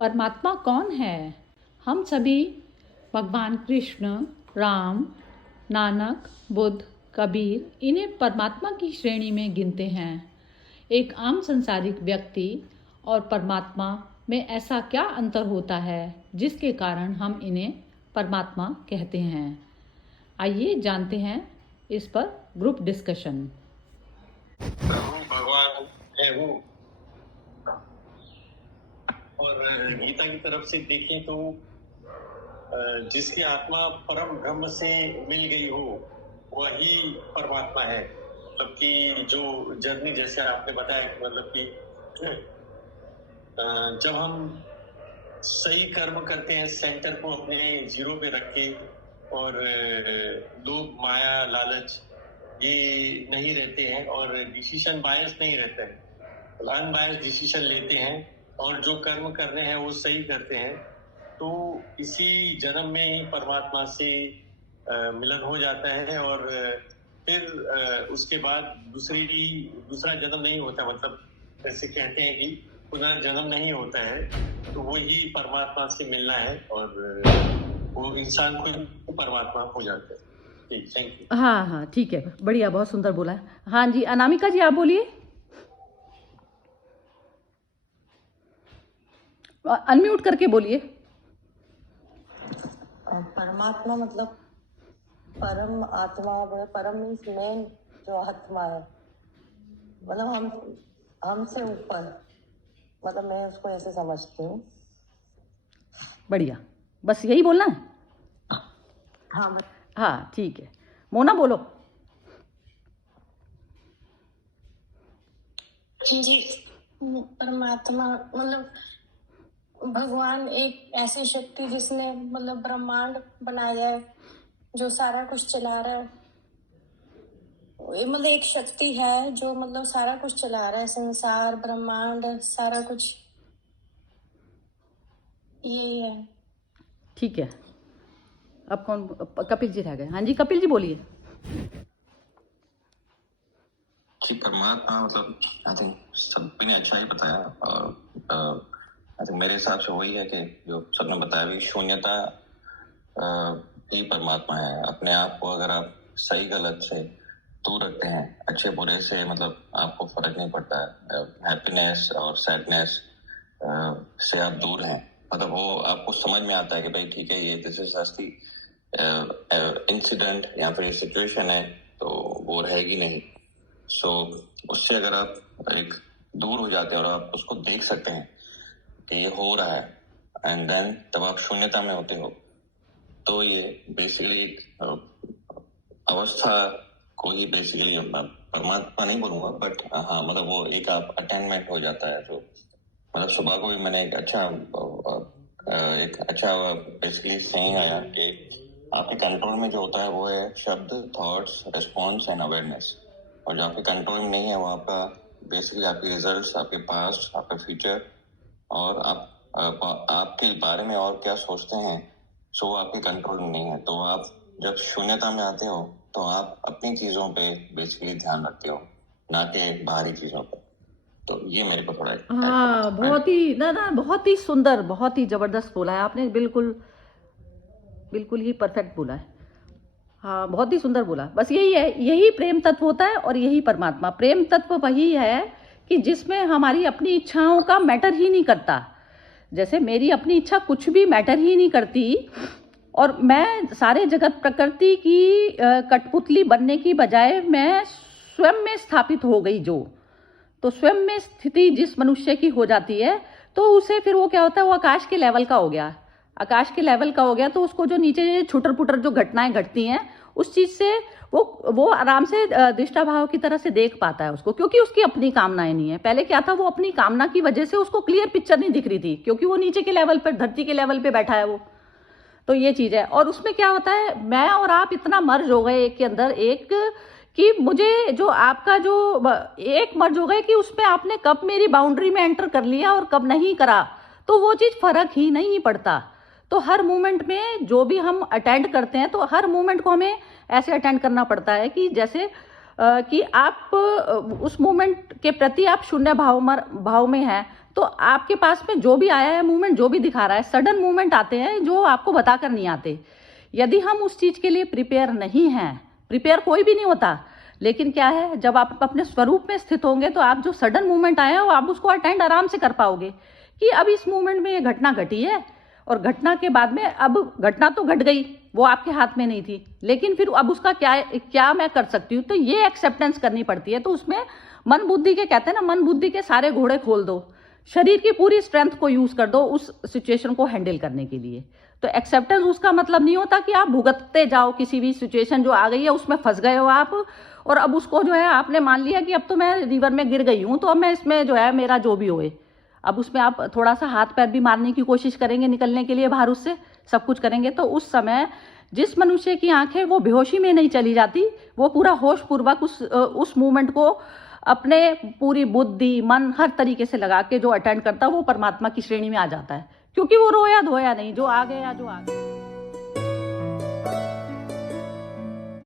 परमात्मा कौन है? हम सभी भगवान कृष्ण, राम, नानक, बुद्ध, कबीर इन्हें परमात्मा की श्रेणी में गिनते हैं। एक आम संसारिक व्यक्ति और परमात्मा में ऐसा क्या अंतर होता है जिसके कारण हम इन्हें परमात्मा कहते हैं? आइए जानते हैं इस पर ग्रुप डिस्कशन। प्रभु भगवान है वो, और गीता की तरफ से देखें तो जिसकी आत्मा परम ब्रह्म से मिल गई हो वही परमात्मा है। मतलब कि जो जर्नी जैसे आपने बताया कि मतलब कि जब हम सही कर्म करते हैं, सेंटर को अपने जीरो पे रख के, और लोभ, माया, लालच ये नहीं रहते हैं, और डिसीजन बायस नहीं रहते हैं, अनबायस डिसीजन लेते हैं और जो कर्म कर रहे हैं वो सही करते हैं, तो इसी जन्म में ही परमात्मा से मिलन हो जाता है। और फिर उसके बाद दूसरा जन्म नहीं होता। मतलब जैसे कहते हैं कि पुनर्जन्म नहीं होता है, तो वही परमात्मा से मिलना है और वो इंसान को परमात्मा हो जाता है। ठीक, थैंक यू। हाँ, ठीक है, बढ़िया, बहुत सुंदर बोला है। हाँ जी, अनामिका जी आप बोलिए, अनम्यूट करके बोलिए। परमात्मा मतलब परम आत्मा, परम मीन्स मेन जो आत्मा है, मतलब हमसे ऊपर, मतलब मैं उसको ऐसे समझती हूँ। बढ़िया, बस यही बोलना है। हाँ ठीक है, मोना बोलो। जी, परमात्मा मतलब भगवान एक ऐसी शक्ति जिसने मतलब ब्रह्मांड बनाया है, जो सारा कुछ चला रहा है। ये मतलब एक शक्ति है जो मतलब सारा कुछ चला रहा है, संसार, ब्रह्मांड, सारा कुछ यही है। ठीक है, अब कौन? कपिल जी रह गए। हाँ जी, कपिल जी बोलिए। कि परमात्मा मतलब आई थिंक सभी ने अच्छा ही बताया, और आई थिंक मेरे हिसाब से वही है कि जो सबने बताया भी, शून्यता ही परमात्मा है। अपने आप को अगर आप सही गलत से दूर रखते हैं, अच्छे बुरे से मतलब आपको फर्क नहीं पड़ता है, हैप्पीनेस और सैडनेस से आप दूर हैं, मतलब वो आपको समझ में आता है कि भाई ठीक है, ये दिस इज जस्ट इंसिडेंट या फिर सिचुएशन है, तो वो रहेगी नहीं। सो उससे अगर आप एक दूर हो जाते हैं और आप उसको देख सकते हैं कि ये हो रहा है, एंड देन तब आप शून्यता में होते हो, तो ये बेसिकली अवस्था को ही बेसिकली परमात्मा नहीं बोलूंगा, बट हाँ मतलब वो एक आप अटेनमेंट हो जाता है। जो मतलब सुबह को भी मैंने एक अच्छा बेसिकली सेइंग आया कि आपके कंट्रोल में जो होता है वो है शब्द, थॉट्स, रिस्पॉन्स एंड अवेयरनेस, और जो आपके कंट्रोल में नहीं है वो आपका बेसिकली आपके रिजल्ट्स, आपके पास्ट, आपका फ्यूचर, और आपके बारे में और क्या सोचते हैं, सो आपके कंट्रोल में नहीं है। तो आप जब शून्यता में आते हो तो आप अपनी चीजों पे बेसिकली ध्यान रखते हो, ना कि बाहरी चीजों पे। तो ये मेरे को थोड़ा हाँ, बहुत ही बहुत ही सुंदर, बहुत ही जबरदस्त बोला है आपने, बिल्कुल ही परफेक्ट बोला है। हाँ, बहुत ही सुंदर बोला। बस यही है, यही प्रेम तत्व होता है और यही परमात्मा। प्रेम तत्व वही है कि जिसमें हमारी अपनी इच्छाओं का मैटर ही नहीं करता। जैसे मेरी अपनी इच्छा कुछ भी मैटर ही नहीं करती, और मैं सारे जगत प्रकृति की कठपुतली बनने की बजाय मैं स्वयं में स्थापित हो गई, तो स्वयं में स्थिति जिस मनुष्य की हो जाती है, तो उसे फिर वो क्या होता है, वो आकाश के लेवल का हो गया। आकाश के लेवल का हो गया तो उसको जो नीचे छुटर पुटर जो घटनाएं घटती हैं, उस चीज से वो आराम से दृष्टा भाव की तरह से देख पाता है उसको, क्योंकि उसकी अपनी कामनाएं नहीं है। पहले क्या था, वो अपनी कामना की वजह से उसको क्लियर पिक्चर नहीं दिख रही थी, क्योंकि वो नीचे के लेवल पर, धरती के लेवल पे बैठा है वो। तो ये चीज है। और उसमें क्या होता है, मैं और आप इतना मर्ज हो गए एक के अंदर एक, कि मुझे जो आपका जो एक मर्ज हो गए कि उसमें आपने कब मेरी बाउंड्री में एंटर कर लिया और कब नहीं करा, तो वो चीज फर्क ही नहीं पड़ता। तो हर मोमेंट में जो भी हम अटेंड करते हैं, तो हर मोमेंट को हमें ऐसे अटेंड करना पड़ता है कि जैसे कि आप उस मोमेंट के प्रति आप शून्य भाव में हैं, तो आपके पास में जो भी आया है मूवमेंट, जो भी दिखा रहा है, सडन मूवमेंट आते हैं जो आपको बताकर नहीं आते। यदि हम उस चीज के लिए प्रिपेयर नहीं हैं, प्रिपेयर कोई भी नहीं होता, लेकिन क्या है, जब आप अपने स्वरूप में स्थित होंगे तो आप जो सडन मूवमेंट आए हैं वो आप उसको अटेंड आराम से कर पाओगे कि अब इस मूवमेंट में ये घटना घटी है, और घटना के बाद में अब घटना तो घट गई, वो आपके हाथ में नहीं थी, लेकिन फिर अब उसका क्या मैं कर सकती हूँ, तो ये एक्सेप्टेंस करनी पड़ती है। तो उसमें मन बुद्धि के, कहते हैं ना, मन बुद्धि के सारे घोड़े खोल दो, शरीर की पूरी स्ट्रेंथ को यूज कर दो उस सिचुएशन को हैंडल करने के लिए। तो एक्सेप्टेंस उसका मतलब नहीं होता कि आप भुगतते जाओ, किसी भी सिचुएशन जो आ गई है उसमें फंस गए हो आप, और अब उसको जो है आपने मान लिया कि अब तो मैं रिवर में गिर गई हूं, तो अब मैं इसमें जो है मेरा जो भी होए, अब उसमें आप थोड़ा सा हाथ पैर भी मारने की कोशिश करेंगे निकलने के लिए बाहर, उससे सब कुछ करेंगे। तो उस समय जिस मनुष्य की आंखें वो बेहोशी में नहीं चली जाती, वो पूरा होश पूर्वक उस मूवमेंट को अपने पूरी बुद्धि, मन, हर तरीके से लगा के जो अटेंड करता है, वो परमात्मा की श्रेणी में आ जाता है, क्योंकि वो रोया धोया नहीं, जो आ गया जो आ गया।